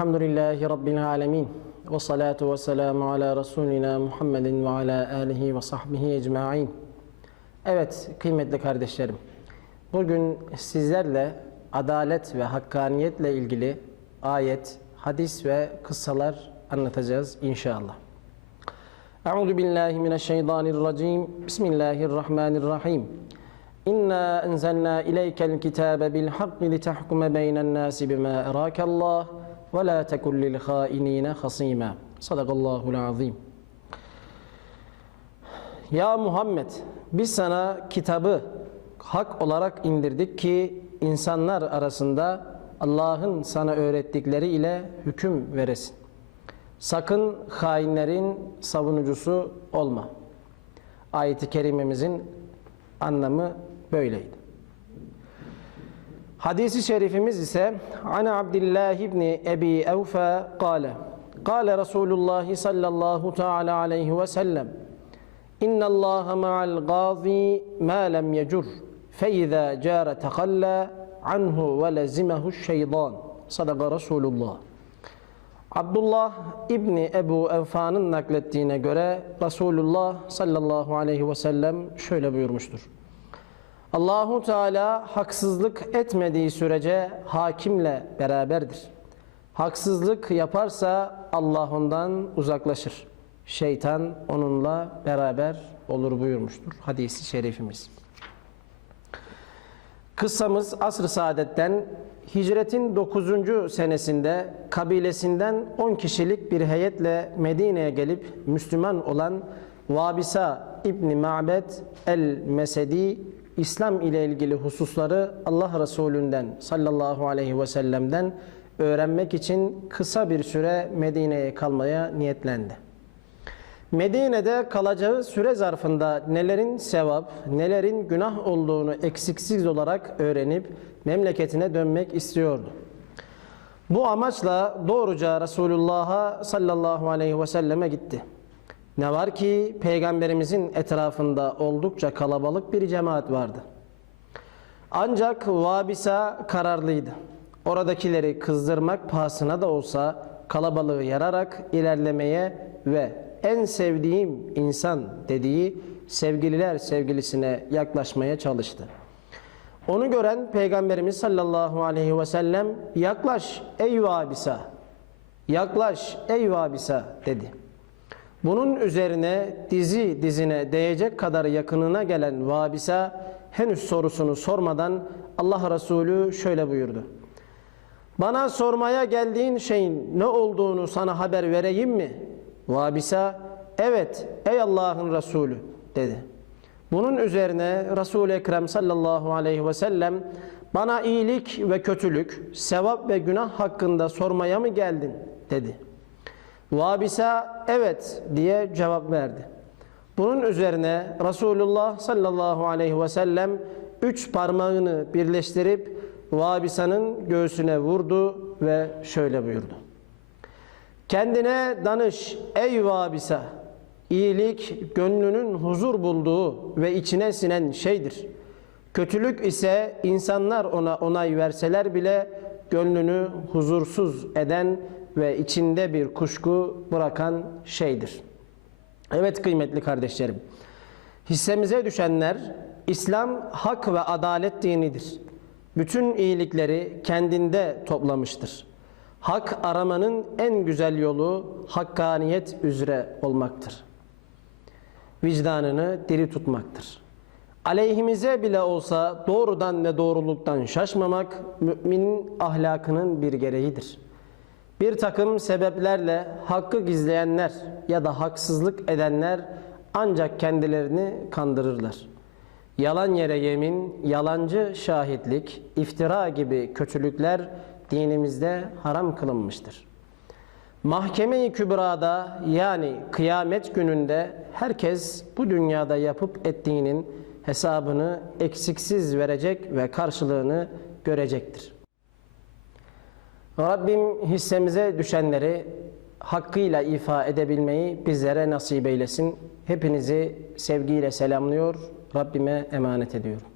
Elhamdülillahi Rabbil alemin. Ve salatu ve selamu ala Resulina Muhammedin ve ala alihi ve sahbihi ecma'in. Evet kıymetli kardeşlerim. Bugün sizlerle adalet ve hakkaniyetle ilgili ayet, hadis ve kıssalar anlatacağız inşallah. Euzu billahi mineşşeytanirracim. Bismillahirrahmanirrahim. İnna enzelna ileykel kitabe bil hakki litahkume beynen nasi bima erakallah ve la tekun lil hainine hasima. Sadakallahul azim. Ya Muhammed biz sana kitabı hak olarak indirdik ki insanlar arasında Allah'ın sana öğrettikleri ile hüküm veresin. Sakın hainlerin savunucusu olma. Ayet-i kerimemizin anlamı böyleydi. Hadisi şerifimiz ise Ana Abdullah ibn Ebi Evfa kâle Kâle Resulullah sallallahu teala aleyhi ve sellem İnna Allah ma'al gâzi ma lem yecur feiza cara tekalla anhu ve lezimehu şeytan sadaka Resulullah Abdullah İbni Ebu Evfa'nın naklettiğine göre Resulullah sallallahu aleyhi ve sellem şöyle buyurmuştur. Allahu Teala haksızlık etmediği sürece hakimle beraberdir. Haksızlık yaparsa Allah ondan uzaklaşır. Şeytan onunla beraber olur buyurmuştur hadisi şerifimiz. Kıssamız asr-ı saadetten hicretin 9. senesinde kabilesinden 10 kişilik bir heyetle Medine'ye gelip Müslüman olan Vabisa İbni Ma'bed el-Mesedi İslam ile ilgili hususları Allah Resulü'nden sallallahu aleyhi ve sellem'den öğrenmek için kısa bir süre Medine'ye kalmaya niyetlendi. Medine'de kalacağı süre zarfında nelerin sevap, nelerin günah olduğunu eksiksiz olarak öğrenip memleketine dönmek istiyordu. Bu amaçla doğruca Resulullah'a sallallahu aleyhi ve selleme gitti. Ne var ki peygamberimizin etrafında oldukça kalabalık bir cemaat vardı. Ancak Vabisa kararlıydı. Oradakileri kızdırmak pahasına da olsa kalabalığı yararak ilerlemeye ve en sevdiğim insan dediği sevgililer sevgilisine yaklaşmaya çalıştı. Onu gören Peygamberimiz sallallahu aleyhi ve sellem yaklaş ey Vabisa, yaklaş ey Vabisa dedi. Bunun üzerine dizi dizine değecek kadar yakınına gelen Vabisa henüz sorusunu sormadan Allah Resulü şöyle buyurdu. Bana sormaya geldiğin şeyin ne olduğunu sana haber vereyim mi? Vabisa evet ey Allah'ın Resulü dedi. Bunun üzerine Resul-i Ekrem sallallahu aleyhi ve sellem bana iyilik ve kötülük, sevap ve günah hakkında sormaya mı geldin dedi. Vabisa evet diye cevap verdi. Bunun üzerine Resulullah sallallahu aleyhi ve sellem üç parmağını birleştirip Vabisa'nın göğsüne vurdu ve şöyle buyurdu. Kendine danış ey Vabisa. İyilik gönlünün huzur bulduğu ve içine sinen şeydir. Kötülük ise insanlar ona onay verseler bile gönlünü huzursuz eden ve içinde bir kuşku bırakan şeydir. Evet kıymetli kardeşlerim. Hissemize düşenler İslam hak ve adalet dinidir. Bütün iyilikleri kendinde toplamıştır. Hak aramanın en güzel yolu hakkaniyet üzere olmaktır. Vicdanını diri tutmaktır. Aleyhimize bile olsa doğrudan ve doğruluktan şaşmamak müminin ahlakının bir gereğidir. Bir takım sebeplerle hakkı gizleyenler ya da haksızlık edenler ancak kendilerini kandırırlar. Yalan yere yemin, yalancı şahitlik, iftira gibi kötülükler dinimizde haram kılınmıştır. Mahkeme-i Kübra'da yani kıyamet gününde herkes bu dünyada yapıp ettiğinin hesabını eksiksiz verecek ve karşılığını görecektir. Rabbim hissemize düşenleri hakkıyla ifa edebilmeyi bizlere nasip eylesin. Hepinizi sevgiyle selamlıyor, Rabbime emanet ediyorum.